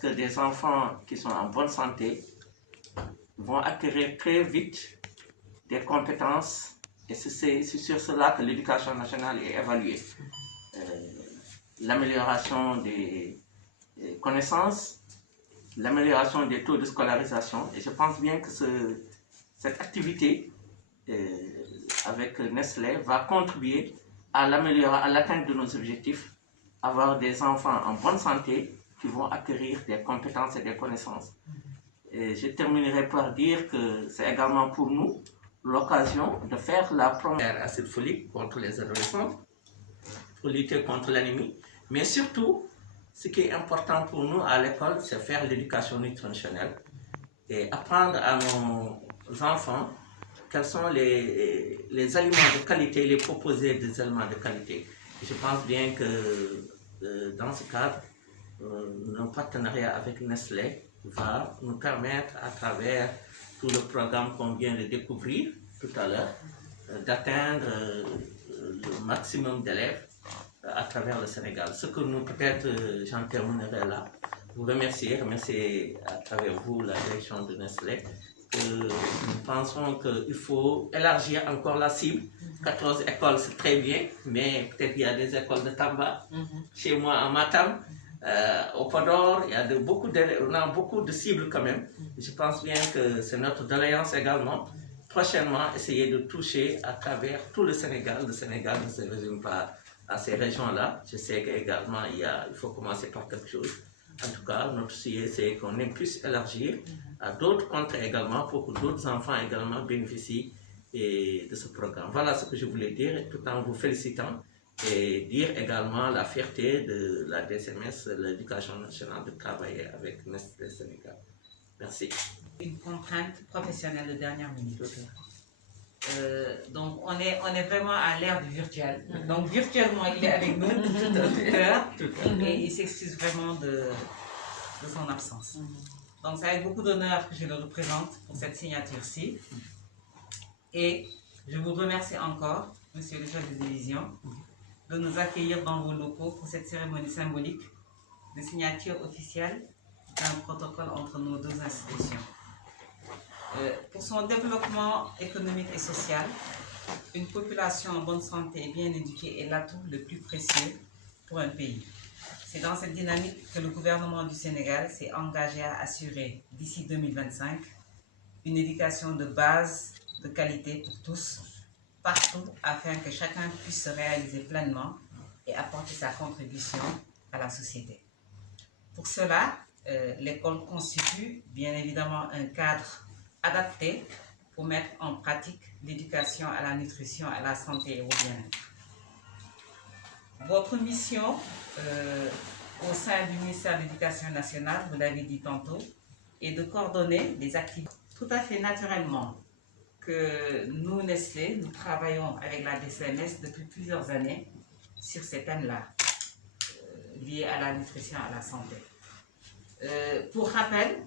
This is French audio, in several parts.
que des enfants qui sont en bonne santé vont acquérir très vite des compétences, et c'est sur cela que l'éducation nationale est évaluée. L'amélioration des connaissances, l'amélioration des taux de scolarisation, et je pense bien que cette activité avec Nestlé va contribuer à l'atteinte de nos objectifs, avoir des enfants en bonne santé qui vont acquérir des compétences et des connaissances. Et je terminerai par dire que c'est également pour nous l'occasion de faire la promotion à cette folie contre les adolescents, pour lutter contre l'anémie, mais surtout, ce qui est important pour nous à l'école, c'est faire l'éducation nutritionnelle et apprendre à nos enfants quels sont les aliments de qualité, les proposer des aliments de qualité. Et je pense bien que dans ce cadre, notre partenariat avec Nestlé va nous permettre, à travers tout le programme qu'on vient de découvrir tout à l'heure, d'atteindre le maximum d'élèves à travers le Sénégal. Ce que nous, peut-être, j'en terminerai là, vous remercier à travers vous la direction de Nestlé. Nous pensons qu'il faut élargir encore la cible. 14 écoles, c'est très bien, mais peut-être il y a des écoles de Tamba. Chez moi, à Matam, au Podor, il y a on a beaucoup de cibles quand même. Je pense bien que c'est notre doléance également. Prochainement, essayer de toucher à travers tout le Sénégal. Le Sénégal ne se résume pas à ces régions-là. Je sais qu'également, il faut commencer par quelque chose. En tout cas, notre souhait, c'est qu'on puisse élargir à d'autres contrées également pour que d'autres enfants également bénéficient de ce programme. Voilà ce que je voulais dire, tout en vous félicitant et dire également la fierté de la DCMS, l'éducation nationale, de travailler avec Nestlé Sénégal. Merci. Une contrainte professionnelle de dernière minute. Donc on est vraiment à l'ère du virtuel. Donc virtuellement il est avec nous tout à l'heure et il s'excuse vraiment de son absence. Donc c'est avec beaucoup d'honneur que je le représente pour cette signature-ci. Et je vous remercie encore, monsieur le chef de division, de nous accueillir dans vos locaux pour cette cérémonie symbolique de signature officielle d'un protocole entre nos deux institutions. Pour son développement économique et social, une population en bonne santé et bien éduquée est l'atout le plus précieux pour un pays. C'est dans cette dynamique que le gouvernement du Sénégal s'est engagé à assurer d'ici 2025 une éducation de base de qualité pour tous, partout, afin que chacun puisse se réaliser pleinement et apporter sa contribution à la société. Pour cela, l'école constitue bien évidemment un cadre adapté pour mettre en pratique l'éducation à la nutrition, à la santé et au bien-être. Votre mission au sein du ministère de l'Éducation nationale, vous l'avez dit tantôt, est de coordonner les activités. Tout à fait naturellement que nous, Nestlé, nous travaillons avec la DCMS depuis plusieurs années sur ces thèmes-là, liés à la nutrition et à la santé. Pour rappel,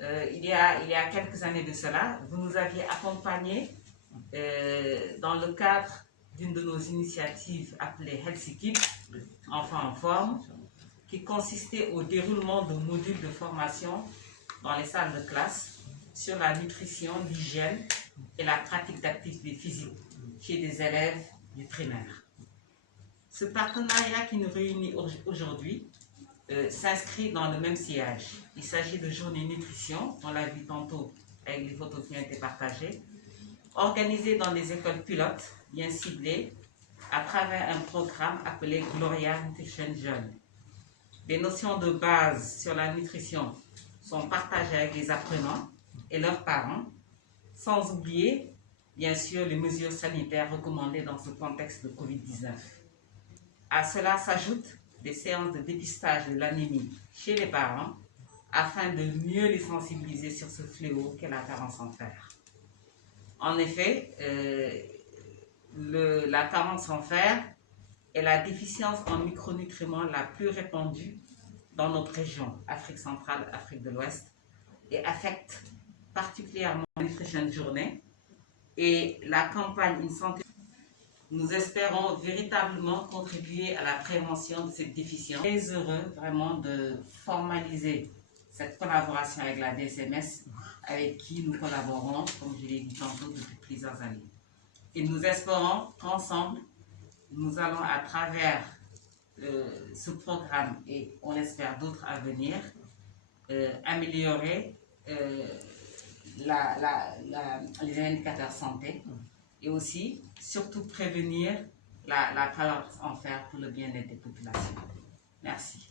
il y a quelques années de cela, vous nous aviez accompagnés dans le cadre d'une de nos initiatives appelée Healthy Kids, Enfants en forme, qui consistait au déroulement de modules de formation dans les salles de classe sur la nutrition, l'hygiène et la pratique d'activité physique chez des élèves du primaire. Ce partenariat qui nous réunit aujourd'hui s'inscrit dans le même sillage. Il s'agit de journées nutrition, on l'a vu tantôt avec les photos qui ont été partagées, organisées dans des écoles pilotes bien ciblées à travers un programme appelé Gloria Nutrition Jeune. Les notions de base sur la nutrition sont partagées avec les apprenants et leurs parents, sans oublier, bien sûr, les mesures sanitaires recommandées dans ce contexte de Covid-19. À cela s'ajoutent des séances de dépistage de l'anémie chez les parents afin de mieux les sensibiliser sur ce fléau qu'est la carence en fer. En effet, la carence en fer est la déficience en micronutriments la plus répandue dans notre région, Afrique centrale, Afrique de l'Ouest, et affecte particulièrement la Nutrition Journée et la campagne Une santé. Nous espérons véritablement contribuer à la prévention de cette déficience. Très heureux vraiment de formaliser cette collaboration avec la DSMS, avec qui nous collaborons, comme je l'ai dit tantôt, depuis plusieurs années. Et nous espérons qu'ensemble, nous allons à travers ce programme et on espère d'autres à venir, améliorer les indicateurs santé et aussi, surtout, prévenir la violence en fer pour le bien-être des populations. Merci.